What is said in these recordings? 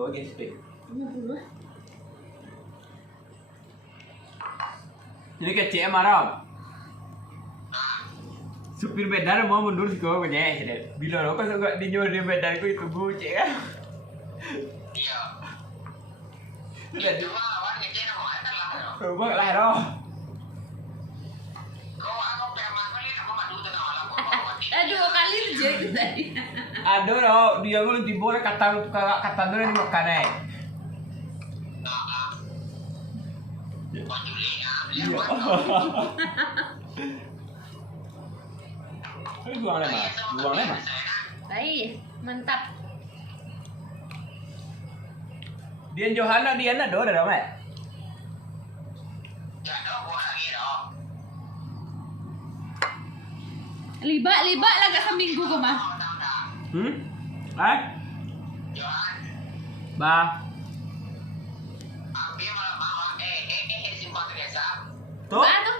Bawa gestek. 50. Jadi kecil marah. Supir Medan mau mundur sih kau punya. Bila lo kan suka dinyur di Medan ku itu gue cek kan. Iya. Sudah di. Cuma awak ngecek nama mana lah. Buat lah roh. Kau aku pernah kali aku madu tengah malam kau. Aduh, kali jadi tadi. Aduh roh, dia gue tiba kata dulu yang makan Kau Juli Iya. Ini buang lemah. Baik, mantap. Dian Johanna do ada dong Jangan buat lagi dong. Libak lah gak seminggu kok mah. Johan, Ba. ambil malam simpan biasa. Tuh. Libak tuh.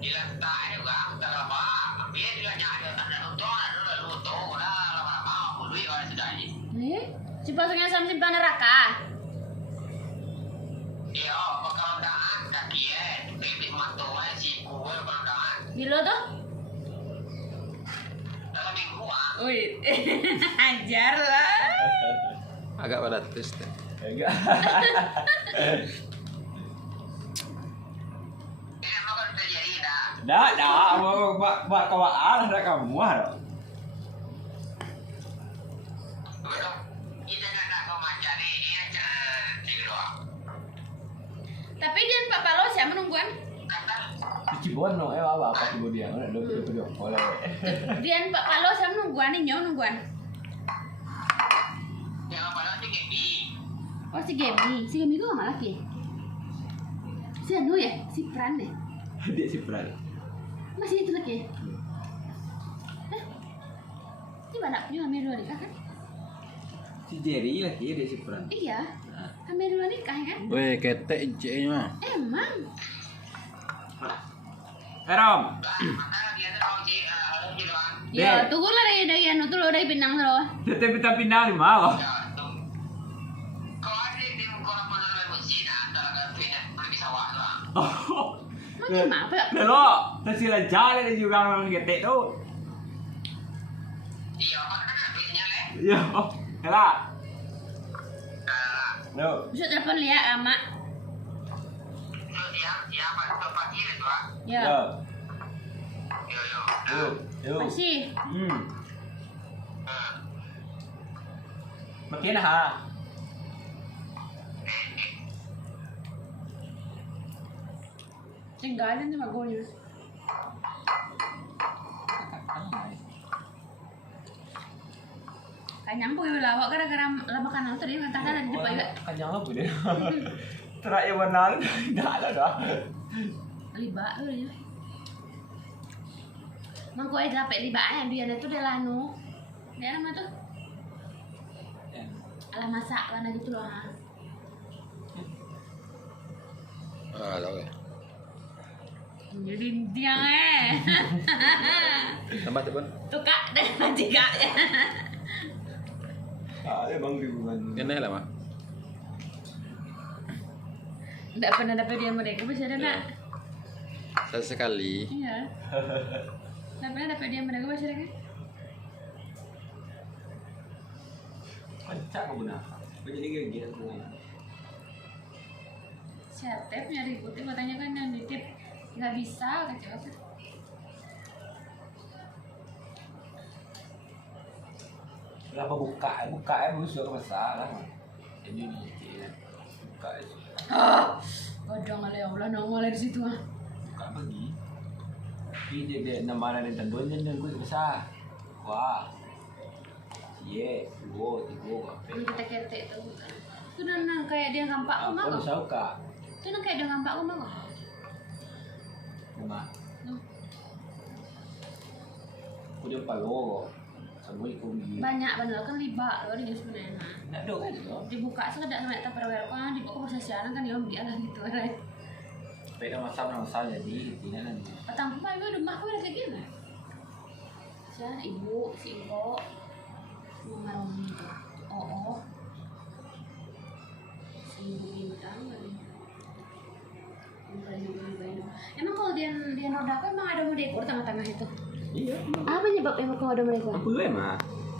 Di lantai juga tak apa. Ambil dia nyari ada untung ada lutung lah lama-lama aku duit kalau sudah ini. Simpan simpan neraka. Iya, bakal daan kaki bibit mantuan si kue bakal daan. Bilo tuh. Dalam minggu Wih, ajar lah. Agak pada tes deh. Enggak. Emang kan terjadi dah. Dah, buat kawaan dah kamu ah. Betul. Kita nak kau macam ni, tiga doang. Tapi dia Pak Palo siapa nungguan? Kata Cibon no, apa Cibon dia, mana do boleh. Dia Pak Palo siapa nungguan nih nungguan. yang apa nanti kebi. Oh si Gemi itu sama laki. Si Anu ya, si Pran deh. Dia si Pran. Masih itu lagi. Ini mana punya Amirul nikah kan? Si Jerry lagi dia si Pran. Iya. Amirul nikah kan? Weh, ketek incenya. Emang. Rom. Maka dia tu orang je doang. Ya, tunggu lah dari anu tuh lo dari Pinang lo. Kita pindah di mana? Ya, tu. Kau ada di muka apa dalam mesin antara kan pindah pergi sawah tu. Oh. Macam apa ya? Lo, terus jalan dia juga orang ketek tu. Iya, apa kan duitnya leh. Yo, kalah. No. Bisa telepon Lia ama. Ya, apa tu pagi tu ah. Ya. Yo. Masih. Makin ha. Tinggalin sama gue. Kanyang po yung lawak gara-gara lama ka na ito rin. Matanda na dito pa yun. Kanyang apa dia? Terakhir benar, dah ada dah. Liba yun. Mang ko ay dapat libaan. Dia na ito dia lano. Dia naman ito. Alam masak lah na gitu loh ha. Ah, tahu ya. Jadi tiang Tambah tu pun. Tukak dan tiga ya. Ada bang ribuan. Kena lah mak. Tidak pernah dapat dia mereka bisa ada nak. Sesekali. Iya. Tidak pernah dapat dia mereka bisa ada kan? Kancak kau benar. Jadi gigi tu. Siatep nyari putih katanya kan yang nitip nggak bisa kecewa. Kenapa buka busuk masalah. Jadi ni buka itu. Kodong ala Allah nongol di situ ah. Buka pergi. Dia nama ada tandon dan gue besar. Wah. Ye, tigo. Ini kita ketek tuh. Itu nang kayak dia ngampak kok Aku mah. suka. Itu nang kayak dia ngampak kok mah. Bunga. Aku dia palo. Semua ikut gigi. Banyak bener kan libak loh di sebenarnya. Nak do kan? Dibuka sekedar sama tak perwer kan dibuka proses siaran kan dia ambil lah gitu kan. Baik masalah jadi ini nanti. Petang pun ibu rumah aku udah kayak gini. Saya ibu, si ibu, mama Romi itu. Oh. Seminggu bintang kali. Banyak. Emang kalau dia noda apa emang ada mau dekor tengah-tengah itu? Iya. Apa penyebab emang kalau ada mereka? Apa lu emang?